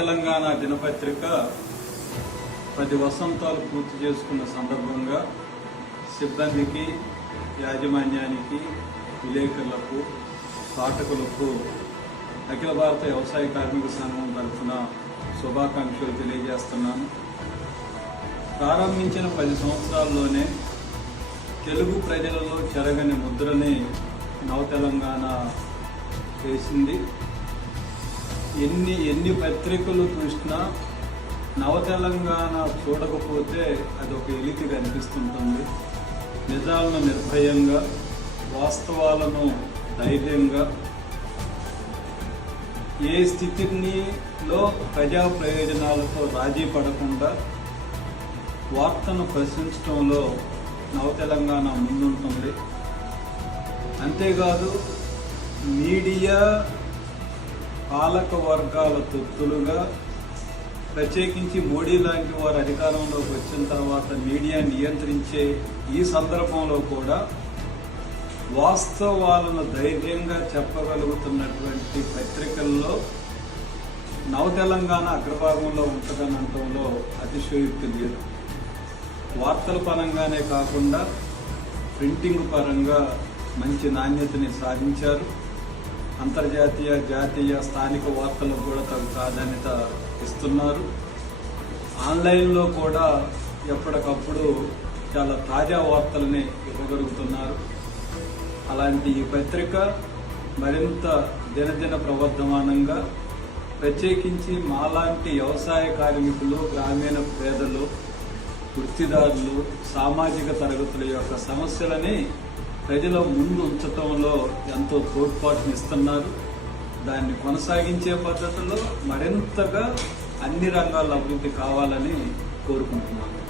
తెలంగాణ దినపత్రిక పది వసంతాలు పూర్తి చేసుకున్న సందర్భంగా సిబ్బందికి యాజమాన్యానికి విలేకరులకు పాఠకులకు అఖిల భారత వ్యవసాయ కార్మిక సంఘం తరఫున శుభాకాంక్షలు తెలియజేస్తున్నాను. ప్రారంభించిన పది సంవత్సరాల్లోనే తెలుగు ప్రజలలో చెరగని ముద్రని నవ తెలంగాణ చేసింది. ఎన్ని ఎన్ని పత్రికలు చూసినా నవ తెలంగాణ చూడకపోతే అది ఒక ఎలికి కనిపిస్తుంటుంది నిజాలను నిర్భయంగా వాస్తవాలను ధైర్యంగా ఏ స్థితినిలో ప్రజా ప్రయోజనాలతో రాజీ పడకుండా వార్తను ప్రశ్నించడంలో నవ తెలంగాణ ముందుంటుంది. అంతేకాదు మీడియా పాలక వర్గాల తొత్తులుగా ప్రత్యేకించి మోడీ లాంటి వారు అధికారంలోకి వచ్చిన తర్వాత మీడియా నియంత్రించే ఈ సందర్భంలో కూడా వాస్తవాలను ధైర్యంగా చెప్పగలుగుతున్నటువంటి పత్రికల్లో నవ తెలంగాణ అగ్రభాగంలో ఉంటుందని అనటంలో అతిశయోక్తి లేదు. వార్తల పరంగానే కాకుండా ప్రింటింగ్ పరంగా మంచి నాణ్యతని సాధించారు. అంతర్జాతీయ జాతీయ స్థానిక వార్తలకు కూడా తగు ప్రాధాన్యత ఇస్తున్నారు. ఆన్లైన్లో కూడా ఎప్పటికప్పుడు చాలా తాజా వార్తలని ఇవ్వగలుగుతున్నారు. అలాంటి ఈ పత్రిక మరింత దినదిన ప్రవర్ధమానంగా ప్రత్యేకించి మాలాంటి వ్యవసాయ కార్మికులు గ్రామీణ పేదలు వృత్తిదారులు సామాజిక తరగతుల యొక్క సమస్యలని ప్రజల ముందు ఉంచటంలో ఎంతో తోడ్పాటునిస్తున్నారు దాన్ని కొనసాగించే పద్ధతిలో మరింతగా అన్ని రంగాల అభివృద్ధి కావాలని కోరుకుంటున్నాను.